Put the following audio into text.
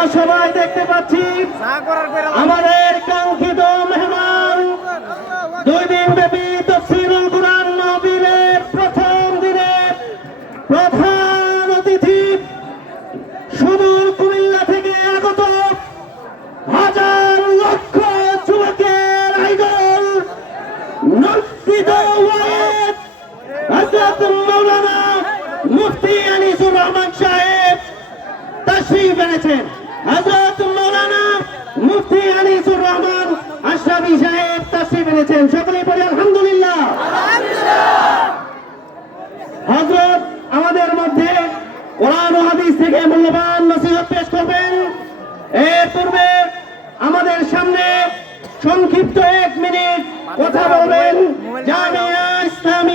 আমরা সবাই দেখতে পাচ্ছি আমাদের কাঙ্ক্ষিত মেহমান 2 দিন ব্যাপী তাফসীরুল কুরআন মাহফিলের প্রথম দিনের প্রধান অতিথি সুদূর কুমিল্লা থেকে আগত হাজার লক্ষ যুবকের আইডল নন্দিত ওয়াহেদ হযরত মাওলানা মুফতি আনিসুর রহমান সাহেব তশরীফ এনেছেন। হযরত মাওলানা মুফতি আনিসুর রহমান আশরাফি সাহেব তশরীফ এনেছেন। সকলেই বলি আলহামদুলিল্লাহ। হযরত আমাদের মধ্যে কোরআন ও হাদিস থেকে মূল্যবান নসিহত পেশ করবেন। এর পূর্বে আমাদের সামনে সংক্ষিপ্ত 1 মিনিট কথা বলবেন জামিয়া ইসলামী